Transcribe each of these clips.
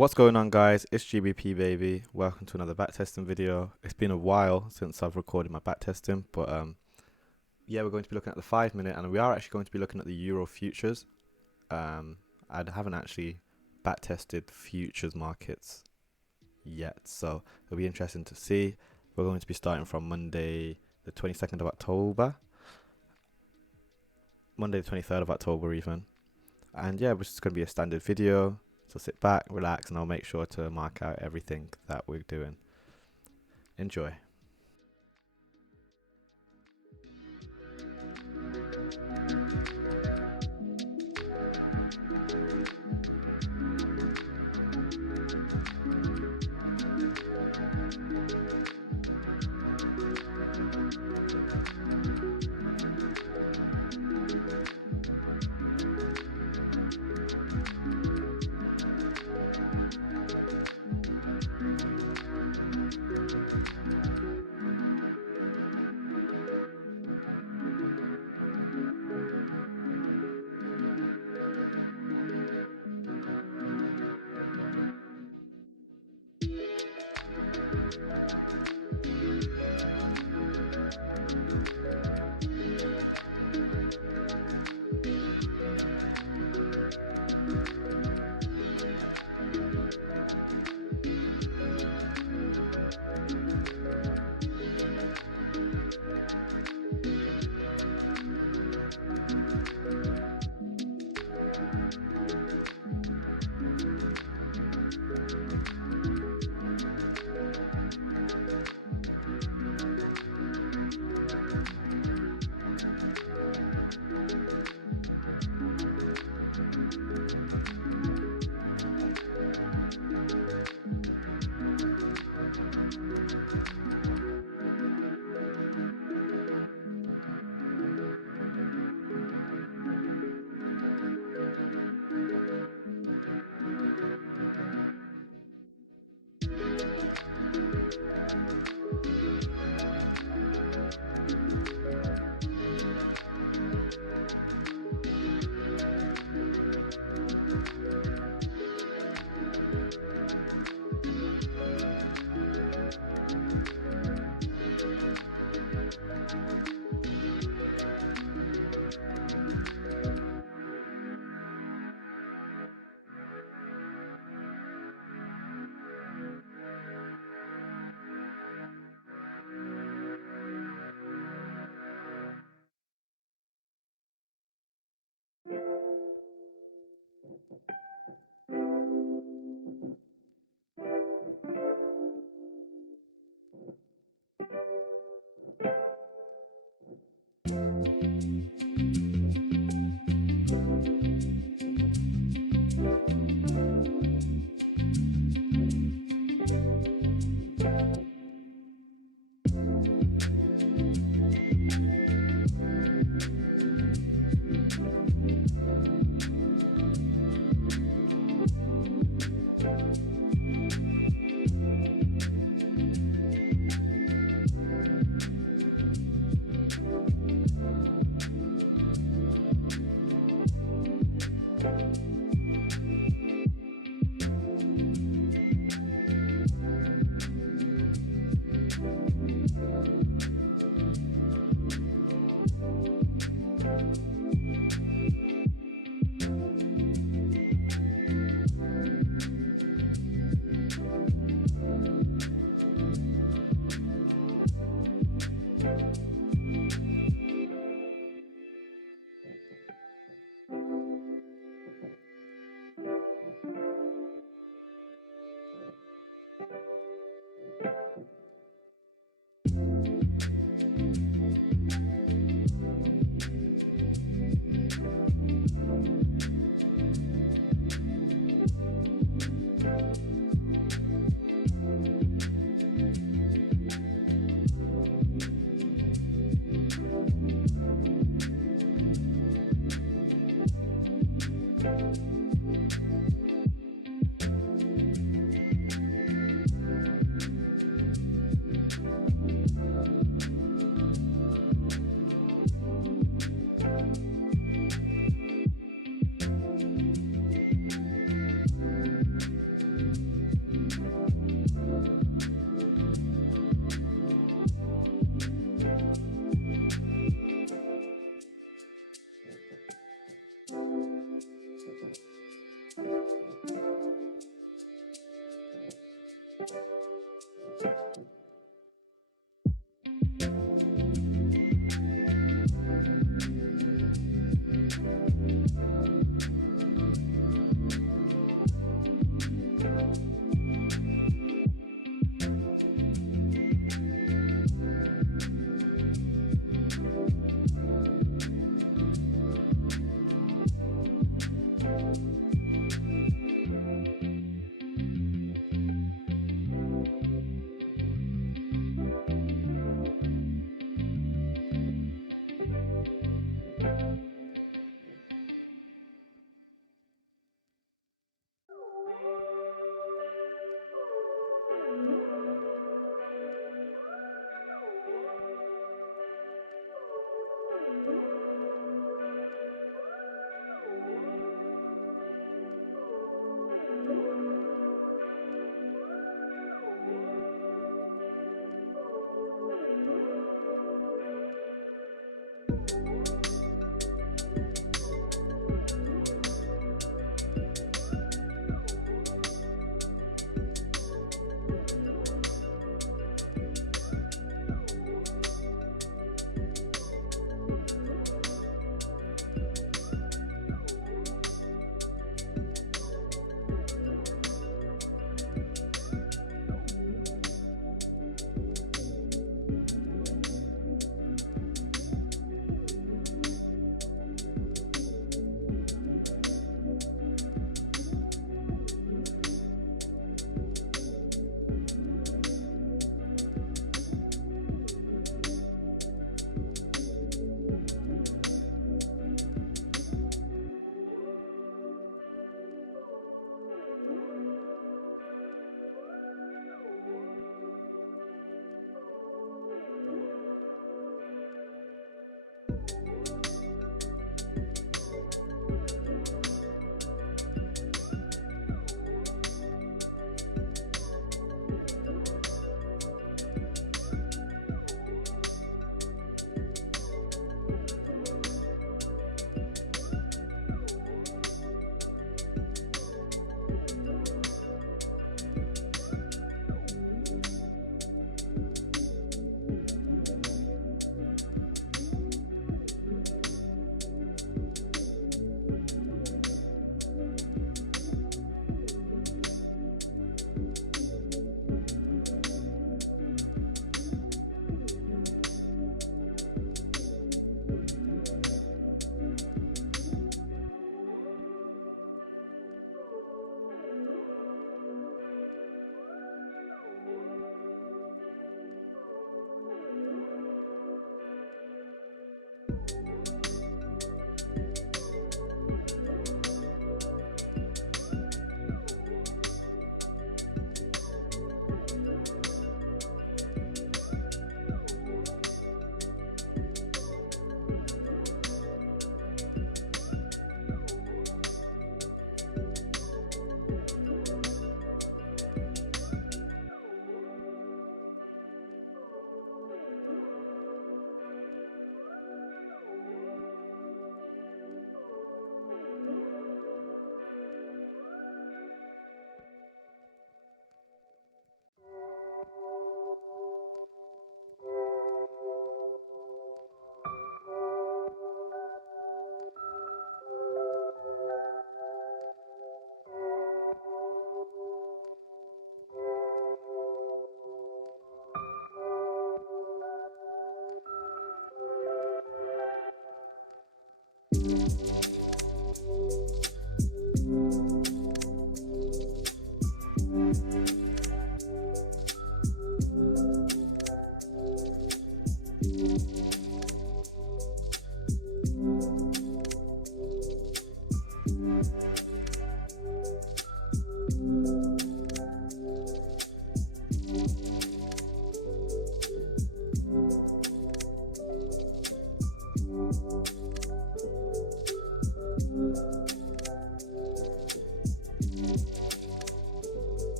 What's going on, guys? It's GBP baby. Welcome to another backtesting video. It's been a while since I've recorded my backtesting, but yeah, we're going to be looking at the 5 minute, and we are actually going to be looking at the Euro futures. I haven't actually backtested futures markets yet, so it'll be interesting to see. We're going to be starting from Monday, the 22nd of October, Monday, the 23rd of October, even. And yeah, it's just going to be a standard video. So sit back, relax, and I'll make sure to mark out everything that we're doing. Enjoy.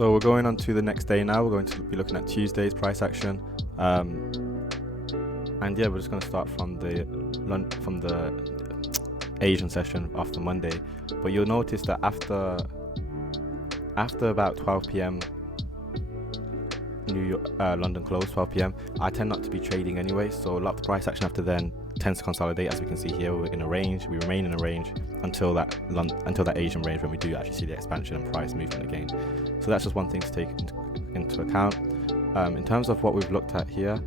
So we're going on to the next day now. We're going to be looking at Tuesday's price action. And yeah, we're just going to start from the Asian session after Monday. But you'll notice that after about 12 p.m. New York, London close, 12 p.m. I tend not to be trading anyway, so a lot of the price action after then tends to consolidate. As we can see here, we're in a range. We remain in a range until that Asian range, when we do actually see the expansion and price movement again. So that's just one thing to take into account. In terms of what we've looked at here,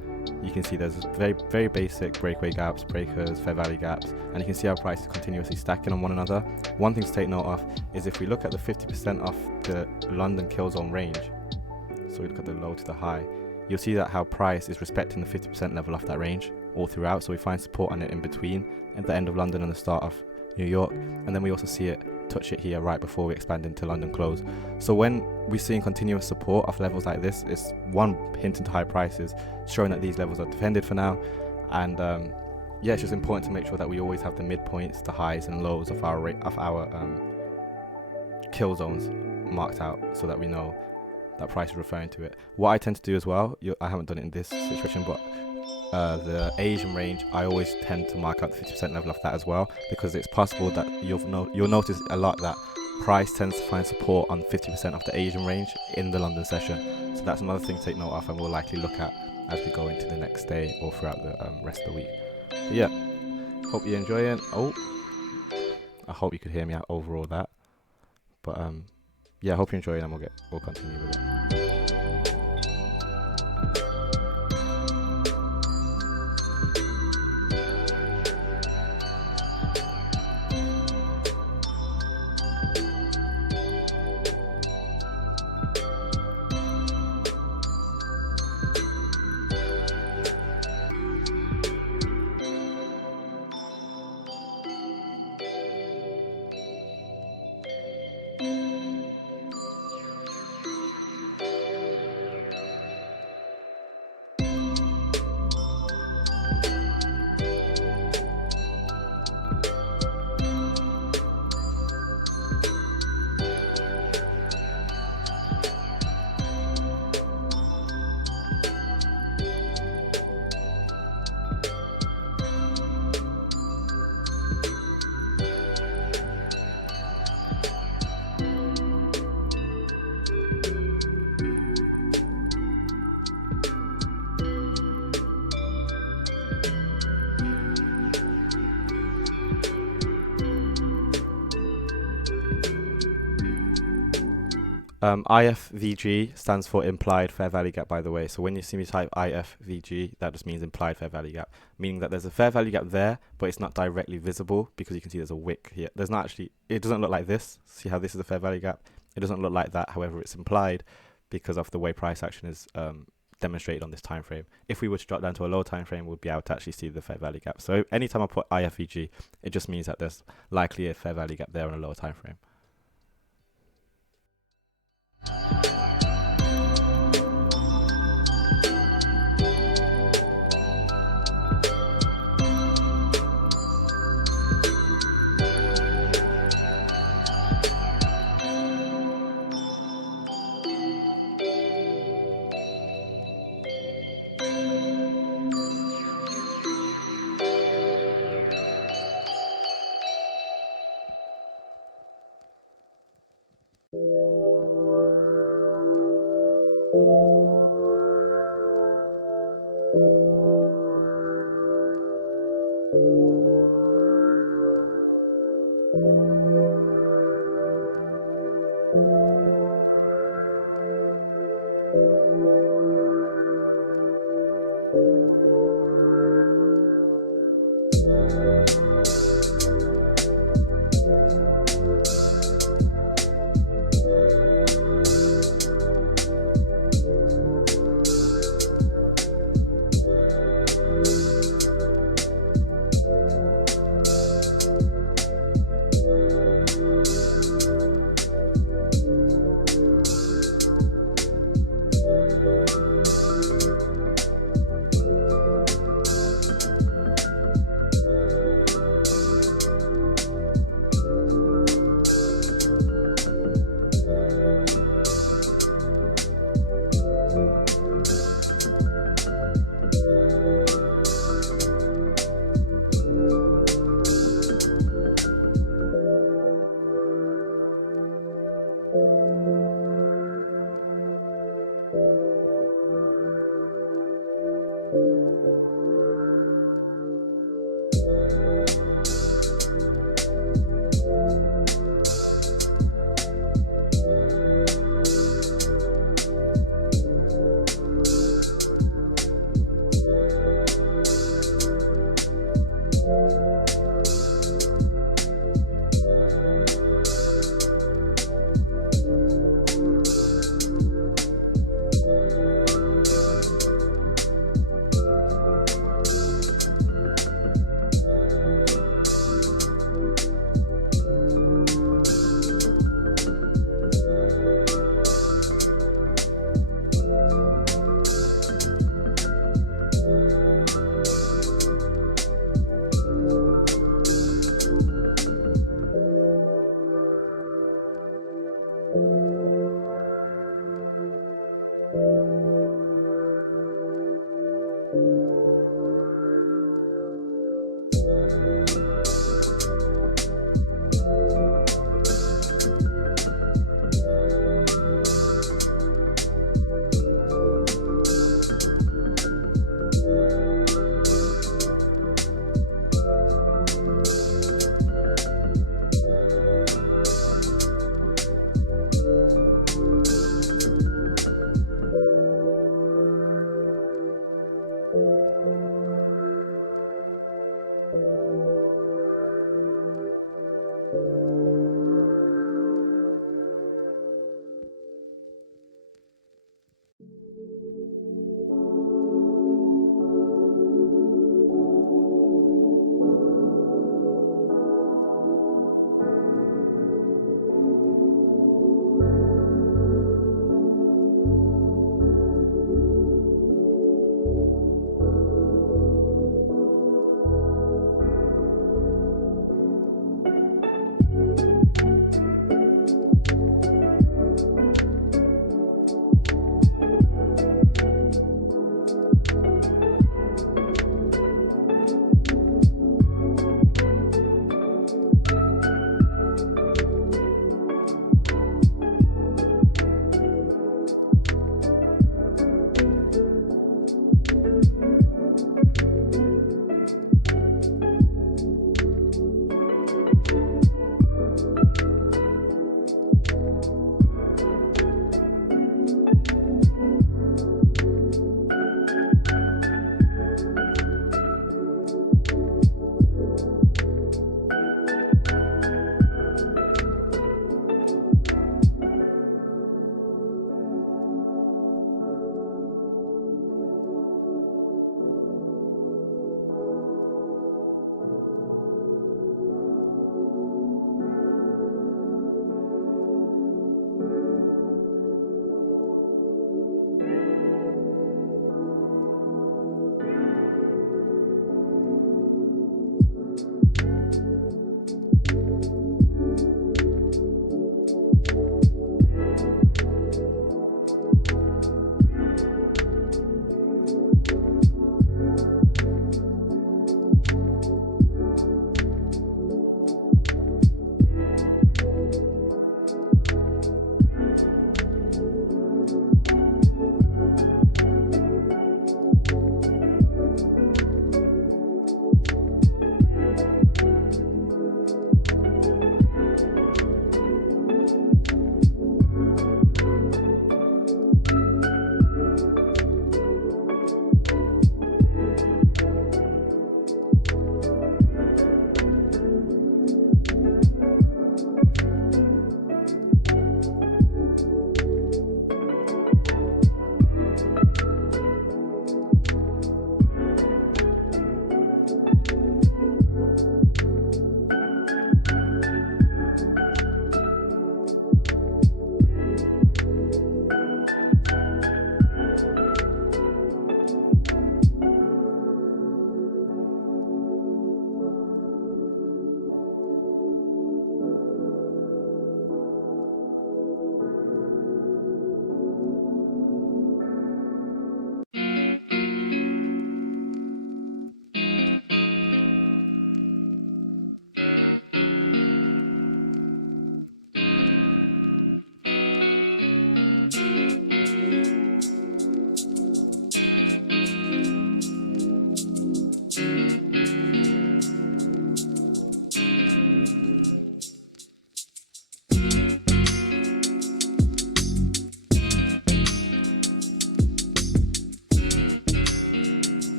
you can see there's very, very basic breakaway gaps, breakers, fair value gaps, and you can see our price is continuously stacking on one another. One thing to take note of is if we look at the 50% off the London kill zone range, so we look at the low to the high, you'll see that how price is respecting the 50% level off that range all throughout. So we find support on it in between at the end of London and the start of New York, and then we also see it touch it here right before we expand into London close. So when we're seeing continuous support of levels like this, it's one hint into high prices, showing that these levels are defended for now. And yeah, it's just important to make sure that we always have the midpoints, the highs and lows of our kill zones marked out, so that we know that price is referring to it. What I tend to do as well, I haven't done it in this situation, but the Asian range, I always tend to mark out the 50% level of that as well, because it's possible that you'll notice a lot that price tends to find support on 50% of the Asian range in the London session. So that's another thing to take note of, and we'll likely look at as we go into the next day or throughout the rest of the week. But yeah, hope you're enjoying. I hope you could hear me out over all that. But yeah, I hope you're enjoying, and we'll continue with it. IFVG stands for implied fair value gap, by the way. So when you see me type IFVG, that just means implied fair value gap, meaning that there's a fair value gap there, but it's not directly visible, because you can see there's a wick here. There's not actually, it doesn't look like this. See how this is a fair value gap? It doesn't look like that. However, it's implied because of the way price action is demonstrated on this time frame. If we were to drop down to a low time frame, we'd be able to actually see the fair value gap. So anytime I put IFVG, it just means that there's likely a fair value gap there on a lower time frame.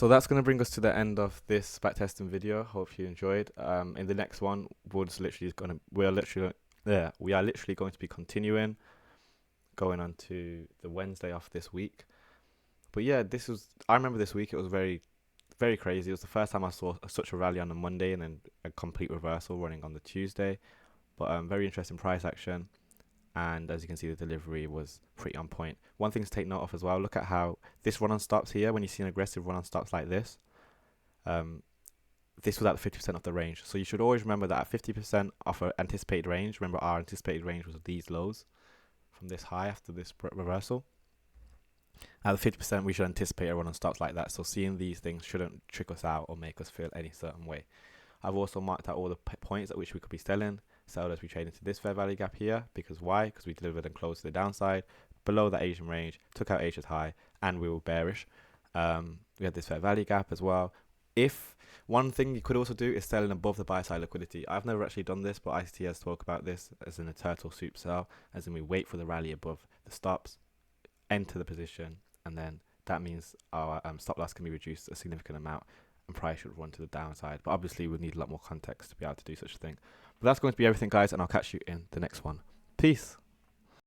So that's going to bring us to the end of this backtesting video. Hope you enjoyed. In the next one, we are literally going to be continuing, going on to the Wednesday of this week. But yeah, I remember this week, it was very, very crazy. It was the first time I saw such a rally on a Monday and then a complete reversal running on the Tuesday. But very interesting price action. And as you can see, the delivery was pretty on point. One thing to take note of as well, look at how this run on stops here, when you see an aggressive run on stops like this, this was at 50% of the range. So you should always remember that at 50% of our anticipated range, remember our anticipated range was these lows from this high after this reversal. At the 50%, we should anticipate a run on stops like that. So seeing these things shouldn't trick us out or make us feel any certain way. I've also marked out all the points at which we could be selling. Sell as we trade into this fair value gap here. Because why? Because we delivered and closed to the downside, below that Asian range, took out Asia's high, and we were bearish. We had this fair value gap as well. If one thing you could also do is selling above the buy side liquidity. I've never actually done this, but ICT has talked about this as in a turtle soup sell, as in we wait for the rally above the stops, enter the position, and then that means our stop loss can be reduced a significant amount and price should run to the downside. But obviously we need a lot more context to be able to do such a thing. But that's going to be everything, guys, and I'll catch you in the next one. Peace.